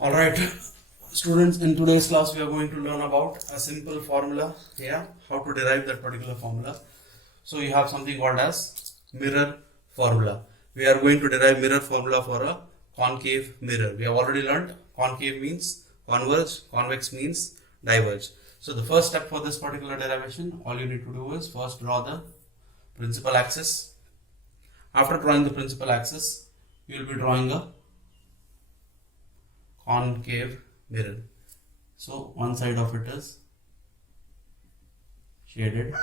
Alright, students, in today's class we are going to learn about a simple formula, how to derive that particular formula. So you have something called as mirror formula. We are going to derive mirror formula for a concave mirror. We have already learned concave means converge, convex means diverge. So the first step for this particular derivation, all you need to do is first draw the principal axis. After drawing the principal axis, you will be drawing a concave mirror. So one side of it is shaded,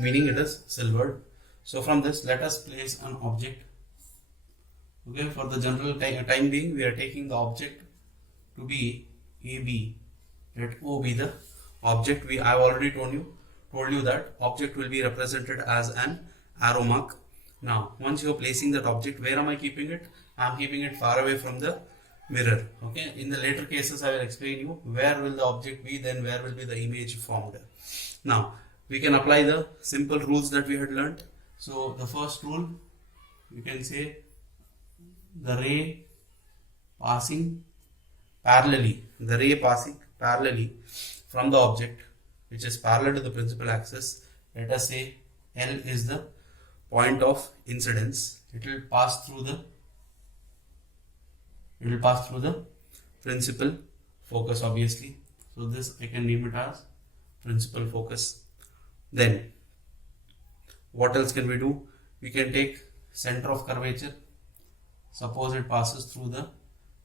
meaning it is silvered. So from this, let us place an object. Okay, for the general time being, we are taking the object to be AB. Let O be the object. I have already told you that object will be represented as an arrow mark. Now, once you are placing that object, where am I keeping it? I am keeping it far away from the mirror. Okay, in the later cases I will explain you where will the object be, then where will be the image formed. Now we can apply the simple rules that we had learnt. So the first rule, you can say the ray passing parallelly from the object which is parallel to the principal axis. Let us say L is the point of incidence. It will pass through the principal focus, obviously. So this I can name it as principal focus. Then what else can we do? We can take center of curvature. Suppose it passes through the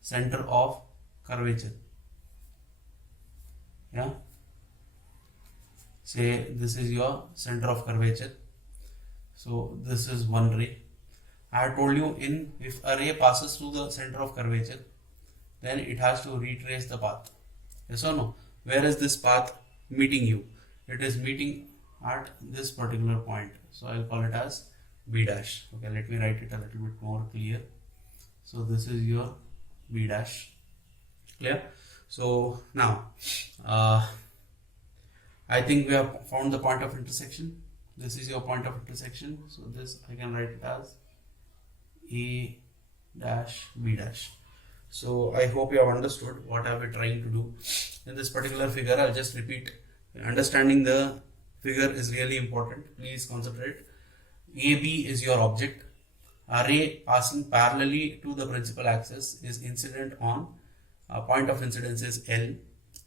center of curvature. Say this is your center of curvature. So this is one ray. I have told you, if a ray passes through the center of curvature, then it has to retrace the path. Yes or no? Where is this path meeting you? It is meeting at this particular point. So I will call it as B dash. Okay, let me write it a little bit more clear. So this is your B dash. Clear? So now, I think we have found the point of intersection. This is your point of intersection. So this I can write it as A dash B dash. So I hope you have understood what I am trying to do in this particular figure. I'll just repeat. Understanding the figure is really important. Please concentrate. AB is your object. A ray passing parallelly to the principal axis is incident on a point of incidence is L.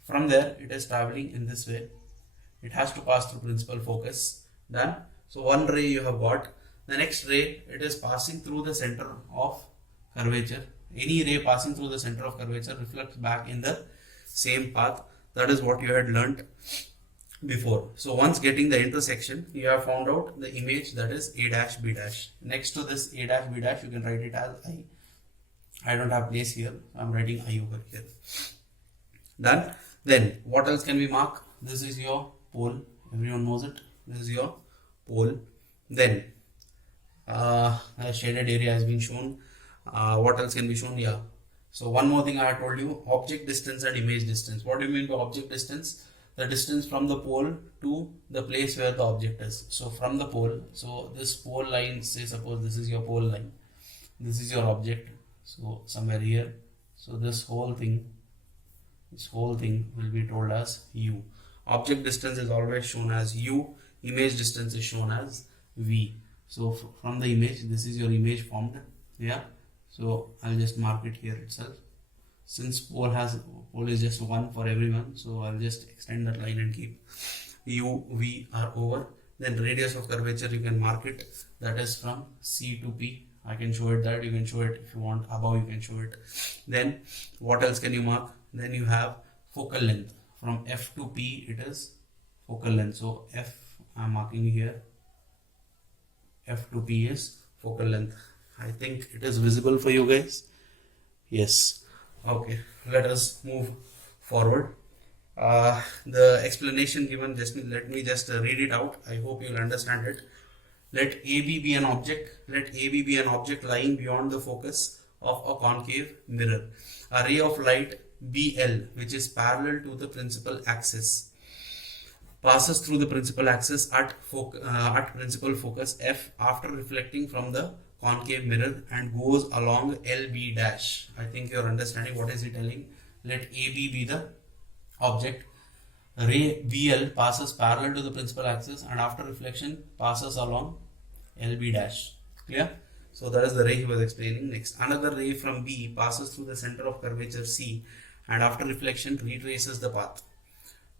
From there, it is traveling in this way. It has to pass through principal focus. Done. So one ray you have got. The next ray, it is passing through the center of curvature. Any ray passing through the center of curvature reflects back in the same path. That is what you had learnt before. So once getting the intersection, you have found out the image, that is A dash B dash. Next to this A dash B dash, you can write it as I. I don't have place here. I am writing I over here. Done. Then what else can we mark? This is your pole. Everyone knows it. This is your pole. Then a shaded area has been shown. What else can be shown? So one more thing I have told you, object distance and image distance. What do you mean by object distance? The distance from the pole to the place where the object is. So from the pole, so this pole line, say suppose this is your pole line, this is your object, so somewhere here. So this whole thing will be told as U. Object distance is always shown as U. Image distance is shown as V. So from the image, this is your image formed. So I'll just mark it here itself. Since pole is just one for everyone, so I'll just extend that line and keep U, V are over. Then radius of curvature, you can mark it. That is from C to P. I can show it that. You can show it if you want. Above you can show it. Then what else can you mark? Then you have focal length. From F to P, it is focal length. So F, I'm marking here. F to P is focal length. I think it is visible for you guys. Yes. Okay. Let us move forward. The explanation given, let me just read it out. I hope you'll understand it. Let AB be an object. Let AB be an object lying beyond the focus of a concave mirror. A ray of light BL, which is parallel to the principal axis, passes through the principal axis at principal focus F after reflecting from the concave mirror and goes along LB dash. I think you're understanding what is he telling. Let AB be the object. Ray VL passes parallel to the principal axis and after reflection passes along LB dash. Clear? So that is the ray he was explaining. Next, another ray from B passes through the center of curvature C and after reflection retraces the path.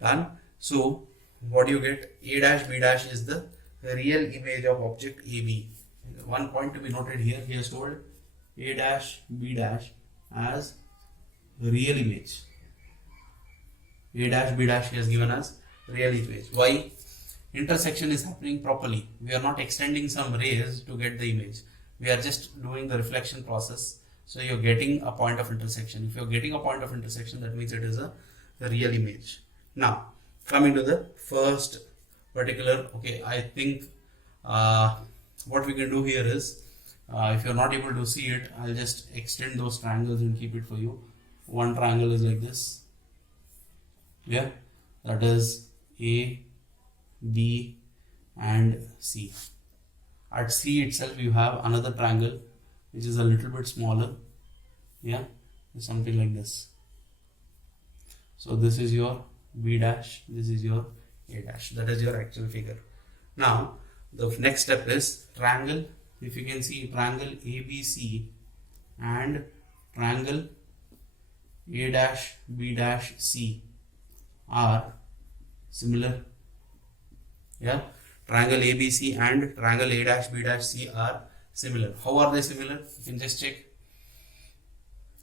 Done. So what you get, A dash B dash is the real image of object AB. One point to be noted here, he has told A dash B dash as real image. A dash B dash he has given us real image. Why? Intersection is happening properly. We are not extending some rays to get the image. We are just doing the reflection process. So you're getting a point of intersection. If you're getting a point of intersection, that means it is a real image. Now, coming to the first particular, okay, I think what we can do here is, if you're not able to see it, I'll just extend those triangles and keep it for you. One triangle is like this. Yeah, that is A, B and C. At C itself you have another triangle which is a little bit smaller. Yeah, something like this. So this is your B dash, this is your A dash. That is your actual figure. Now the next step is triangle. If you can see, triangle ABC and triangle A dash B dash C are similar. Yeah, triangle ABC and triangle A dash B dash C are similar. How are they similar? You can just check.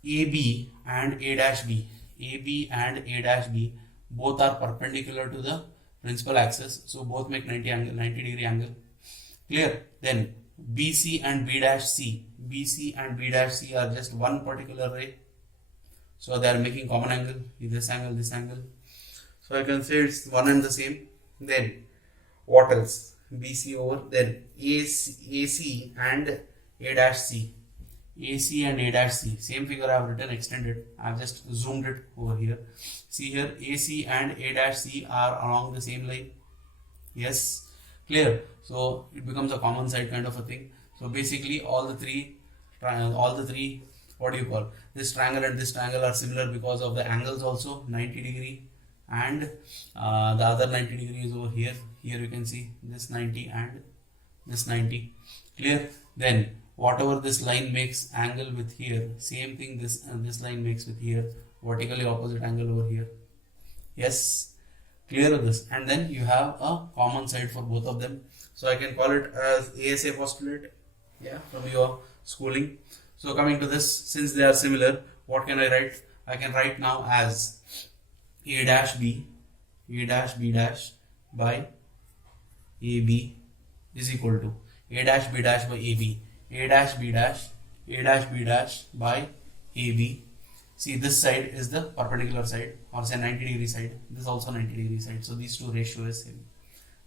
AB and A dash B, AB and A dash B both are perpendicular to the principal axis, so both make 90 degree angle. Clear? Then BC and B dash C, BC and B dash C are just one particular ray, so they are making common angle, this angle, this angle. So I can say it's one and the same. Then what else? BC over, then AC and A dash C, AC and A dash C, same figure I have written, extended, I have just zoomed it over here. See here, AC and A dash C are along the same line. Yes, clear. So it becomes a common side kind of a thing. So basically all the three, what do you call, this triangle and this triangle are similar because of the angles also, 90 degree and the other 90 degree is over here. Here you can see this 90 and this 90. Clear? Then whatever this line makes angle with here, same thing this and this line makes with here, vertically opposite angle over here. Yes, clear of this. And then you have a common side for both of them. So I can call it as ASA postulate, yeah, from your schooling. So coming to this, since they are similar, what can I write? I can write now as A dash B dash by AB is equal to A dash B dash by AB, A dash B dash by AB. See, this side is the perpendicular side, or say 90 degree side. This is also 90 degree side. So these two ratio is same.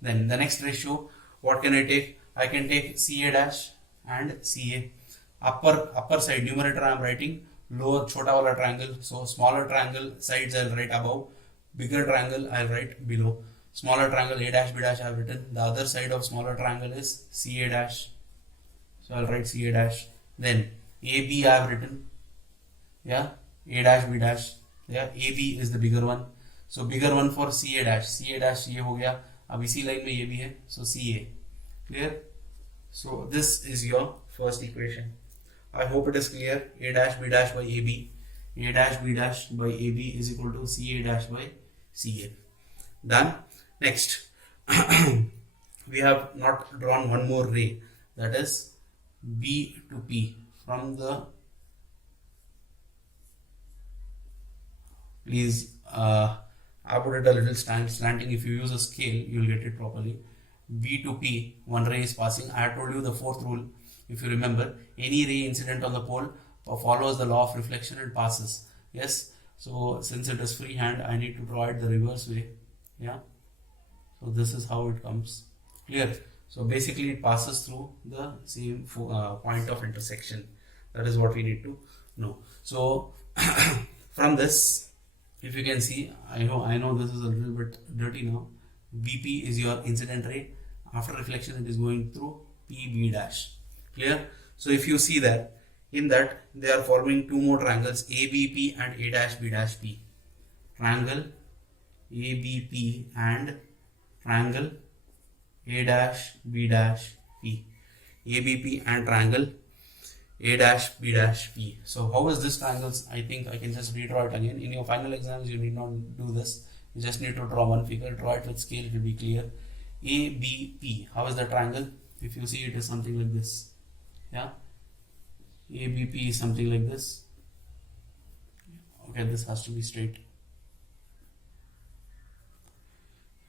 Then the next ratio, what can I take? I can take CA dash and CA. Upper side, numerator I am writing, lower chota wala triangle. So smaller triangle sides I will write above, bigger triangle I will write below. Smaller triangle A dash B dash I have written. The other side of smaller triangle is CA dash. So I will write CA dash. Then AB I have written. Yeah, A dash B dash. Yeah, AB is the bigger one. So bigger one for CA dash. CA dash ये हो गया. अब इसी line में ये भी है. So CA. Clear? So this is your first equation. I hope it is clear. A dash B dash by AB. A dash B dash by AB is equal to CA dash by CA. Done. Next, we have not drawn one more ray, that is B to P from the, please I put it a little slanting. If you use a scale you will get it properly. B to P, one ray is passing. I have told you the fourth rule, if you remember, any ray incident on the pole follows the law of reflection and passes. Yes, so since it is freehand I need to draw it the reverse way. Yeah, so this is how it comes. Clear? So basically it passes through the same point of intersection. That is what we need to know. So from this, if you can see, I know this is a little bit dirty now. VP is your incident ray. After reflection it is going through PB dash. Clear? So if you see that, in that they are forming two more triangles, ABP and A dash B dash P. Triangle ABP and triangle A dash B dash P. ABP and triangle A dash B dash P. So how is this triangles? I think I can just redraw it again. In your final exams, you need not do this. You just need to draw one figure. Draw it with scale, it will be clear. ABP. How is the triangle? If you see, it is something like this. Yeah. ABP is something like this. Okay, this has to be straight.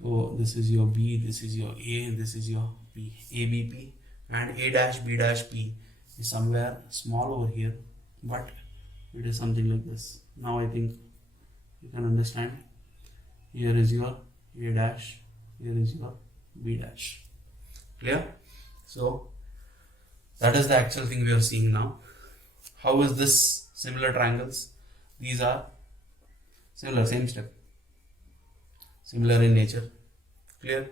So this is your B, this is your A, this is your P. ABP and A dash B dash P is somewhere small over here, but it is something like this. Now I think you can understand. Here is your A dash, here is your B dash. Clear? So that is the actual thing we are seeing now. How is this similar triangles? These are similar, same step, similar in nature. Clear?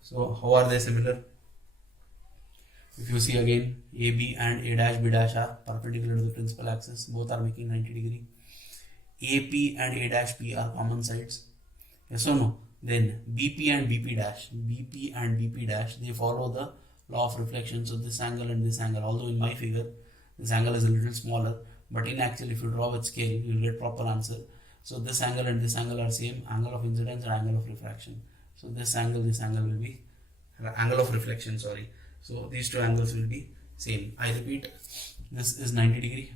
So how are they similar? If you see again, AB and A dash B dash are perpendicular to the principal axis. Both are making 90 degree. AP and A dash P are common sides. Yes or no? Then BP and BP dash, they follow the law of reflection. So this angle and this angle, although in my figure this angle is a little smaller, but in actual if you draw with scale, you will get proper answer. So this angle and this angle are same, angle of incidence and angle of refraction. So this angle will be angle of reflection, sorry. So these two angles will be same. I repeat, this is 90 degree.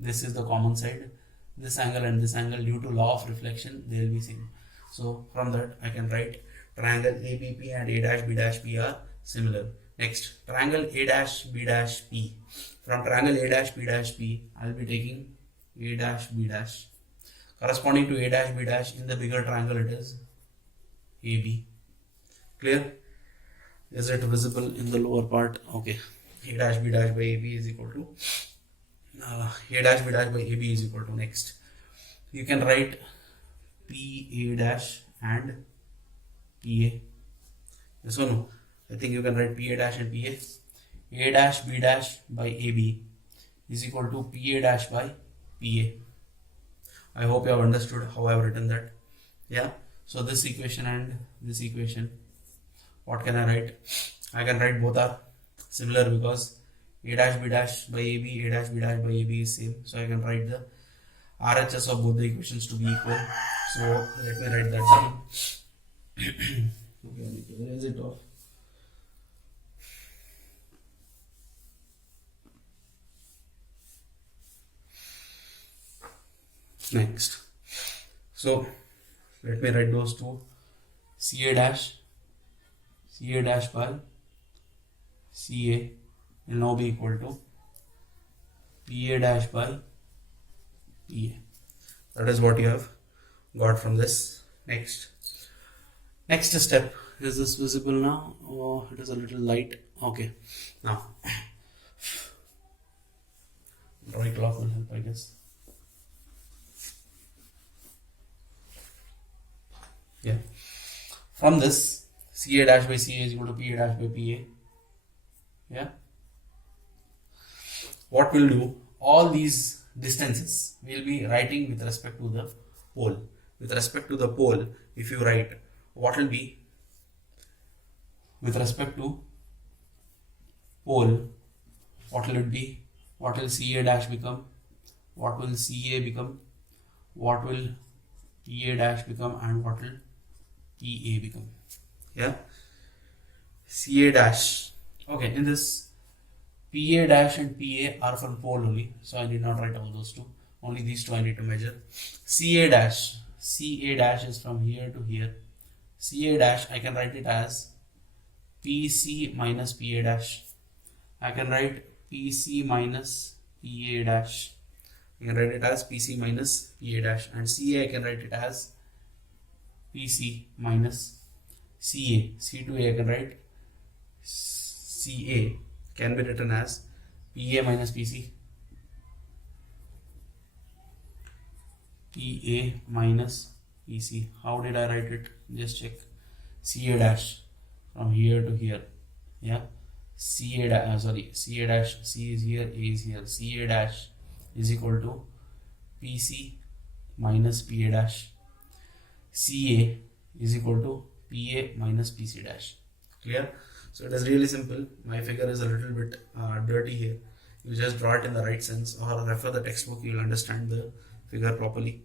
This is the common side. This angle and this angle, due to law of reflection, they will be same. So from that I can write triangle ABP and A dash B dash P are similar. Next, triangle A dash B dash P. From triangle A dash B dash P, I will be taking A dash B dash. Corresponding to A dash B dash, in the bigger triangle it is AB. Clear? Is it visible in the lower part? Okay. A dash B dash by AB is equal to A dash B dash by AB is equal to, next, you can write PA dash and PA. Yes or no? I think you can write PA dash and PA. A dash B dash by AB is equal to PA dash by PA. I hope you have understood how I have written that. Yeah. So this equation and this equation, what can I write? I can write both are similar because A dash B dash by AB, A dash B dash by AB is same. So I can write the RHS of both the equations to be equal. So let me write that down. Okay, I need to erase it off. Next, so let me write those two. CA dash by CA will now be equal to PA dash by PA. That is what you have got from this. Next step, is this visible now? Oh, it is a little light. Okay, now drawing clock will help, I guess. Yeah. From this, CA dash by CA is equal to PA dash by PA. Yeah. What we'll do, all these distances we'll be writing with respect to the pole. With respect to the pole, if you write, what will be with respect to pole, what will it be? What will CA dash become? What will CA become? What will PA dash become? And what will PA become? Yeah. CA dash. Okay, in this, PA dash and PA are from pole only, so I need not write all those two. Only these two I need to measure. CA dash is from here to here. CA dash, I can write it as PC minus PA dash. I can write PC minus PA dash. I can write it as PC minus PA dash. And CA, I can write it as PC minus CA. C2A, I can write CA can be written as PA minus PC. PA minus PC. How did I write it? Just check. CA dash from here to here. Yeah. CA dash, CA dash, C is here, A is here, CA dash is equal to PC minus PA dash. CA is equal to PA minus PC dash. Clear? So it is really simple. My figure is a little bit dirty here. You just draw it in the right sense or refer the textbook, you will understand the figure properly.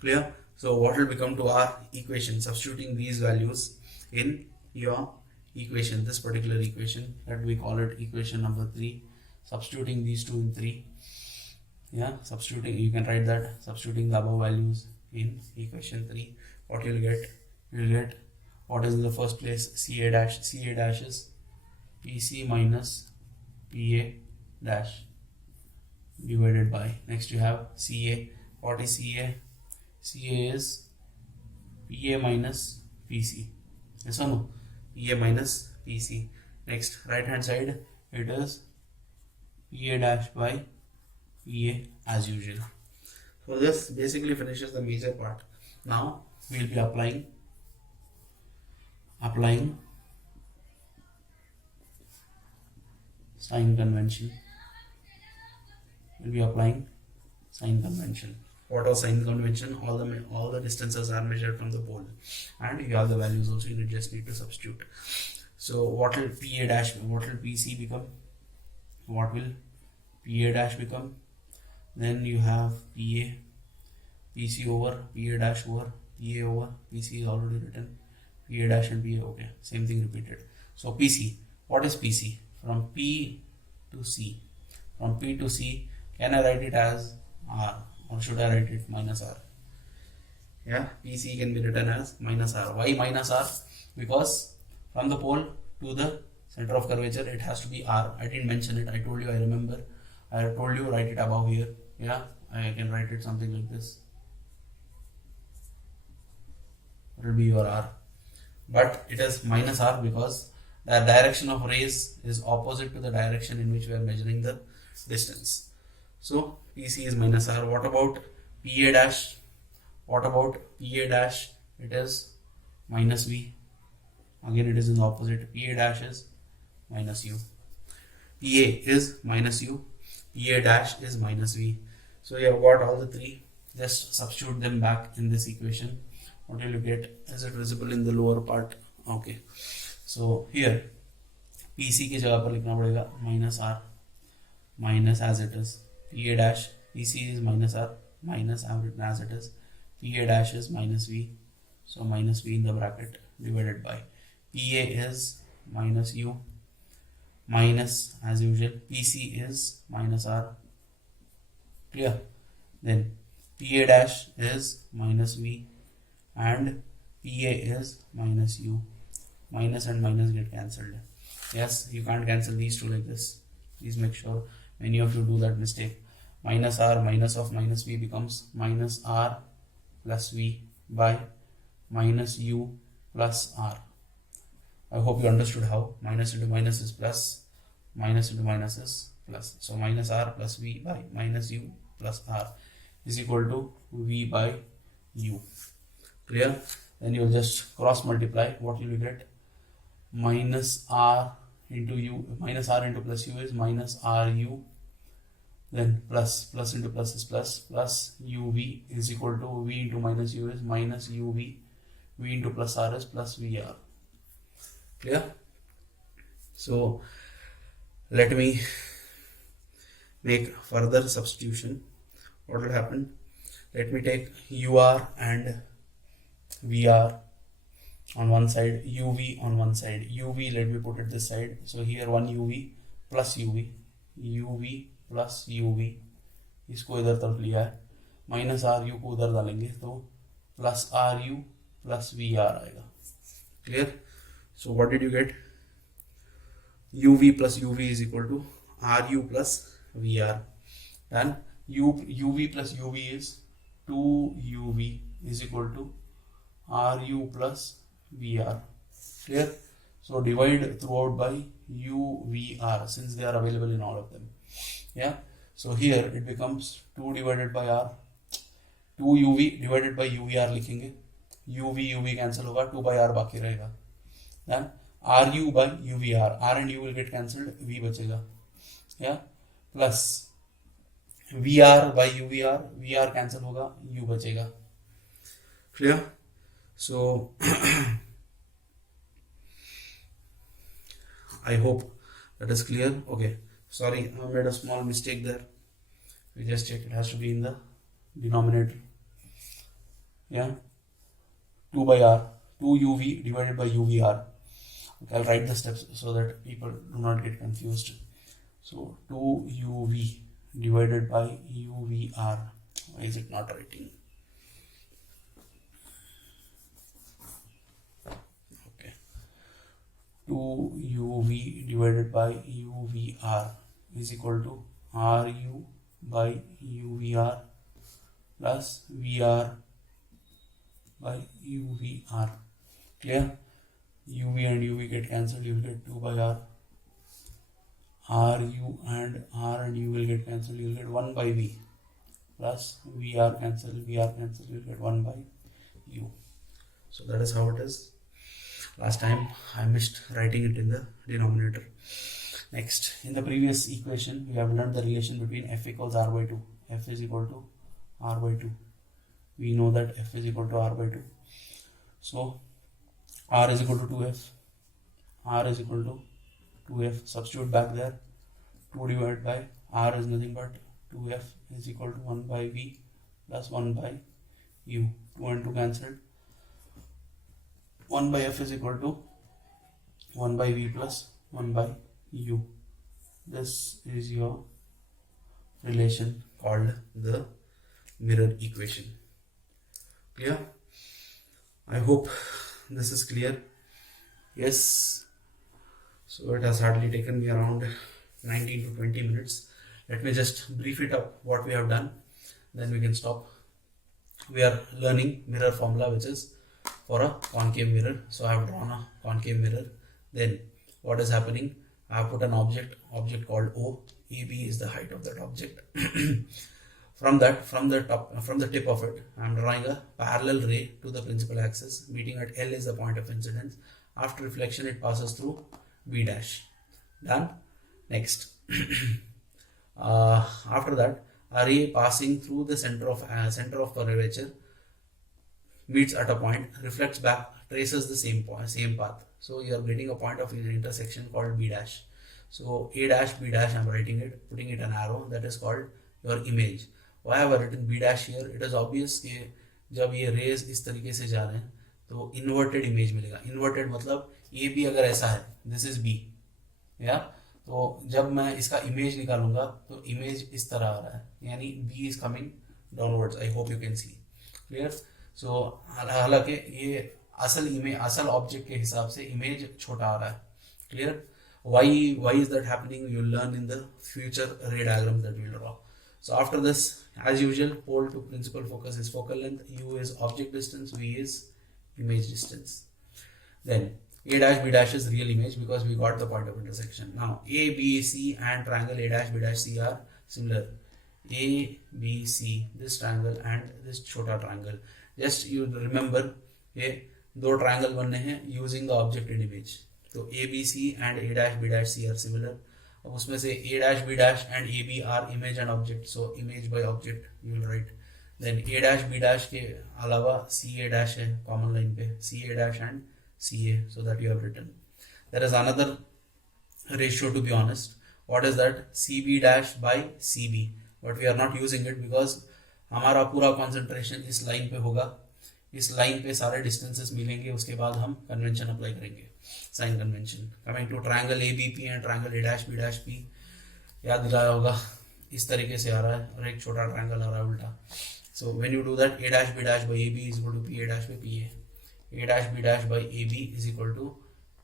Clear? So what will become to our equation? Substituting these values in your equation, this particular equation, that we call it equation number 3. Substituting these two in 3. Yeah, substituting, you can write that, substituting the above values in equation 3. What you will get? You will get what is in the first place? CA dash. CA dash is PC minus PA dash divided by, next you have CA. What is CA? CA is PA minus PC. Yes or no? PA minus PC. Next, right hand side, it is PA dash by PA as usual. So this basically finishes the major part. Now we will be applying sign convention. We'll be applying sign convention. What are sign convention? All the distances are measured from the pole, and you have the values also. You just need to substitute. So what will PA dash? What will PC become? What will PA dash become? Then you have PA, PC over PA dash over PA over PC is already written. PA dash and PA, okay, same thing repeated. So PC, what is PC? From P to C. From P to C, can I write it as R or should I write it minus R? Yeah, PC can be written as minus R. Why minus R? Because from the pole to the center of curvature it has to be R. I didn't mention it, I told you, I remember. I told you write it above here. Yeah, I can write it something like this. It will be your R. But it is minus R because the direction of rays is opposite to the direction in which we are measuring the distance. So PC is minus R. What about PA dash? What about PA dash? It is minus V. Again it is in the opposite. PA dash is minus U. PA is minus U. PA dash is minus V. So you have got all the three. Just substitute them back in this equation. What will you get? Is it visible in the lower part? Okay. So here PC की जगह पर लिखना पड़ेगा minus R minus as it is. PA dash, PC is minus R minus as it is. PA dash is minus V. So minus V in the bracket divided by PA is minus U minus as usual. PC is minus R. Clear? Then PA dash is minus V and PA is minus U. Minus and minus get cancelled. Yes, you can't cancel these two like this. Please make sure many of you do that mistake. Minus R minus of minus V becomes minus R plus V by minus U plus R. I hope you understood how. Minus into minus is plus, minus into minus is plus. So minus R plus V by minus U plus R is equal to V by U. Clear? Then you will just cross multiply. What you will get? Minus R into U, minus R into plus U is minus RU. Then plus into plus is plus UV is equal to V into minus U is minus UV. V into plus R is plus VR. Clear? So let me make further substitution. What will happen? Let me take UR and VR on one side, UV on one side. UV, let me put it this side. So here one UV plus UV, UV plus UV, इसको इधर तरफ लिया है, minus RU को उधर डालेंगे तो plus RU plus VR आएगा. Clear? So what did you get? UV plus UV is equal to RU plus VR. Then UV plus UV is 2UV is equal to RU plus VR. Clear? So divide throughout by UVR since they are available in all of them. Yeah. So here it becomes 2 divided by R. 2UV divided by UVR लिखेंगे. UV cancel होगा, 2 by R बाकी रहेगा. Then RU by UVR, R and U will get cancelled, V बचेगा, yeah, plus VR by UVR, VR cancel होगा, U बचेगा. Clear? So I hope that is clear. Okay, sorry, I made a small mistake there. We just check, it has to be in the denominator. Yeah, 2 by R, 2 UV divided by UVR. Okay, I'll write the steps so that people do not get confused. So 2 UV divided by UVR. Why is it not writing? Okay, 2 UV divided by UVR is equal to RU by UVR plus VR by UVR. Clear? UV and UV get cancelled, you will get 2 by R. RU and R and U will get cancelled, you will get 1 by V plus VR cancel, VR cancel, you will get 1 by U. So that is how it is. Last time I missed writing it in the denominator. Next, in the previous equation we have learned the relation between F equals R by 2. F is equal to R by 2. We know that F is equal to R by 2. So R is equal to 2F. R is equal to 2F. Substitute back there. 2 divided by R is nothing but 2F is equal to 1 by V plus 1 by U. 2 and 2 cancelled. 1 by F is equal to 1 by V plus 1 by U. This is your relation called the mirror equation. Clear? I hope this is clear. Yes. So it has hardly taken me around 19 to 20 minutes. Let me just brief it up what we have done, then we can stop. We are learning mirror formula, which is for a concave mirror. So I have drawn a concave mirror. Then what is happening? I have put an object called O. AB is the height of that object. From the tip of it, I am drawing a parallel ray to the principal axis. Meeting at L is the point of incidence. After reflection, it passes through B dash. Done. Next. After that, a ray passing through the center of curvature meets at a point, reflects back, traces the same path. So you are getting a point of intersection called B dash. So A dash, B dash, I am writing it, putting it an arrow, that is called your image. Why have I written B dash here? It is obvious कि जब ये raise इस तरीके से जा रहे हैं तो इन्वर्टेड इमेज मिलेगा. इन्वर्टेड मतलब ए बी अगर ऐसा है, दिस इज बी, या तो जब मैं इसका इमेज निकालूंगा तो इमेज इस तरह आ रहा है, यानी B is coming downwards. I hope you can see. Clear? So हालांकि ये असल ऑब्जेक्ट के हिसाब से इमेज छोटा आ रहा है. Clear? why is that happening? You will learn in the future ray diagrams that we will draw. So after this, as usual, pole to principal focus is focal length, U is object distance, V is image distance. Then A dash B dash is real image because we got the point of intersection. Now A, B, C and triangle A dash B dash C are similar. A, B, C, this triangle and this छोटा triangle. Just you remember ये दो triangle बनने हैं using the object and image. तो A, B, C and A dash B dash C are similar. अब उसमें से A dash B dash and A B are image and object. So image by object you will write. Then A dash B dash के अलावा C A dash है common line पे, C A dash and C A. So that you have written. There is another ratio to be honest. What is that? C B dash by C B. But we are not using it because हमारा पूरा concentration इस line पे होगा. इस line पे सारे distances मिलेंगे, उसके बाद हम कन्वेंशन अप्लाई करेंगे, sign convention. Coming to triangle A B P and triangle A dash B dash P, याद दिलाया होगा, इस तरीके से आ रहा है और एक छोटा ट्रायंगल आ रहा है उल्टा. So when you do that, A dash B dash by A B is equal to P A dash by P A dash B dash by A B is equal to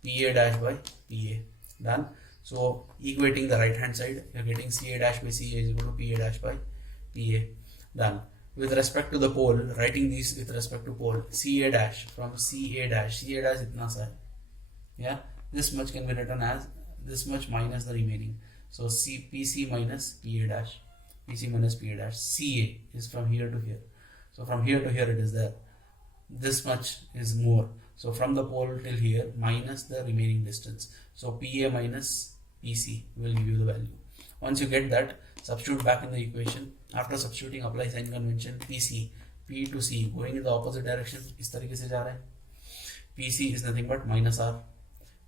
P A dash by P A. Done. So equating the right hand side, you are getting C A dash by C A is equal to P A dash by P A. Done. With respect to the pole, writing these with respect to pole, CA dash from CA dash इतना सा है, yeah, this much can be written as this much minus the remaining. So PC minus PA dash, PC minus PA dash. CA is from here to here. So from here to here it is there. This much is more. So from the pole till here minus the remaining distance. So PA minus PC will give you the value. Once you get that, substitute back in the equation. After substituting, apply sign convention. PC, P to C going in the opposite direction. इस तरीके से जा रहा है. PC is nothing but minus R.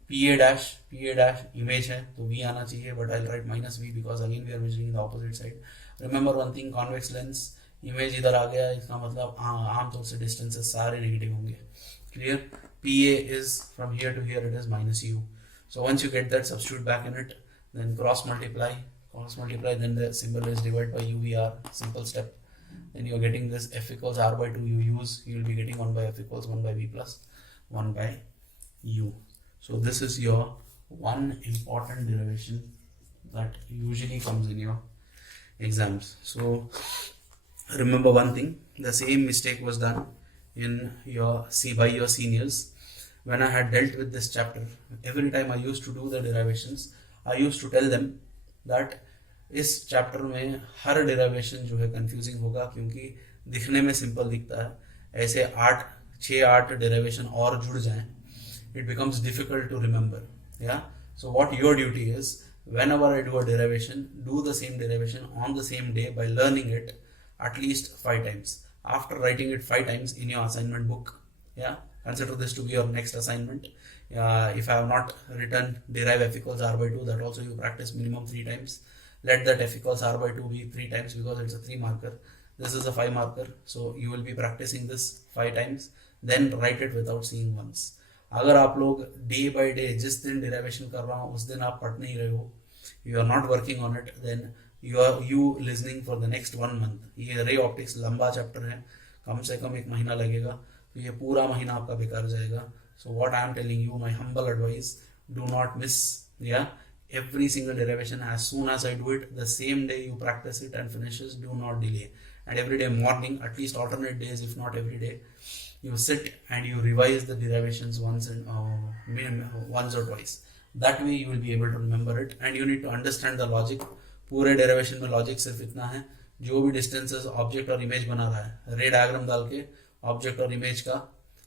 PA dash image है तो V आना चाहिए, but I'll write minus V because again we are measuring in the opposite side. Remember one thing, convex lens, image इधर आ गया, इसका मतलब आमतौर से distances सारे negative होंगे. Clear? PA is from here to here, it is minus U. So once you get that, substitute back in it, then cross multiply, then the symbol is divided by UVR, simple step. Then you are getting this f equals R by 2 you will be getting 1 by f equals 1 by V plus 1 by U. So this is your one important derivation that usually comes in your exams. So remember one thing, the same mistake was done by your seniors. When I had dealt with this chapter, every time I used to do the derivations, I used to tell them that इस chapter में हर derivation जो है confusing होगा क्योंकि दिखने में simple दिखता है, ऐसे 6-8 डेरिवेशन और जुड़ जाएं, it becomes difficult to remember. Yeah, so what your duty is, whenever I do a derivation, do the same derivation on the same day by learning it at least 5 times. After writing it 5 times in your assignment book, yeah, consider this to be your next assignment. If I have not written derive f equals R by 2, that also you practice minimum 3 times. Let that f equals R by 2 be 3 times because it's a 3 marker. This is a 5 marker. So you will be practicing this 5 times. Then write it without seeing once. अगर आप लोग day by day जिस दिन derivation कर रहा हूँ उस दिन आप पढ़ नहीं रहे हो, you are not working on it, then you listening for the next 1 month. ये रे ऑप्टिक्स लंबा चैप्टर है, कम से कम 1 महीना लगेगा, तो ये पूरा महीना आपका बेकार जाएगा. So what I am telling you, my humble advice, do not miss every single derivation. As soon as I do it, the same day you practice it and finishes, do not delay. And every day morning, at least alternate days, if not every day, you sit and you revise the derivations once or twice. That way you will be able to remember it, and you need to understand the logic. पूरे derivation में logic सिर्फ इतना है, जो भी distances object और image बना रहा है, रे डायग्राम डाल के object और image का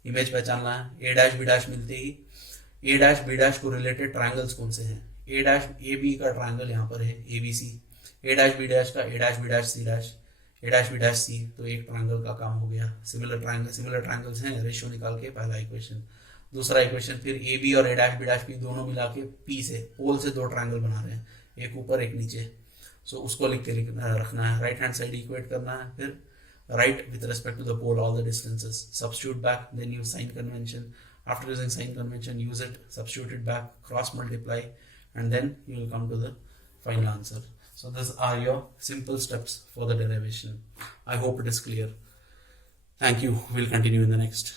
image पहचानना है. A dash B dash मिलते ही A dash B dash को related triangles कौन से हैं? A dash AB का ट्राइंगल यहाँ पर है ABC, A dash B dash का A dash B dash C dash, A dash B dash C, तो एक ट्राइंगल का काम हो गया. सिमिलर ट्राइंगल्स हैं, रेशियो निकाल के पहला इक्वेशन. दूसरा इक्वेशन फिर AB और A dash B dash P दोनों मिला के P से पोल से 2 ट्राइंगल बना रहे हैं, एक ऊपर एक नीचे. सो उसको लिख के रखना है, राइट हैंड साइड इक्वेट करना है, फिर right with respect to the pole all the distances, substitute back, then use sign convention. After using sign convention, use it, substitute it back, cross multiply, and then you will come to the final answer. So these are your simple steps for the derivation. I hope it is clear. Thank you. We'll continue in the next.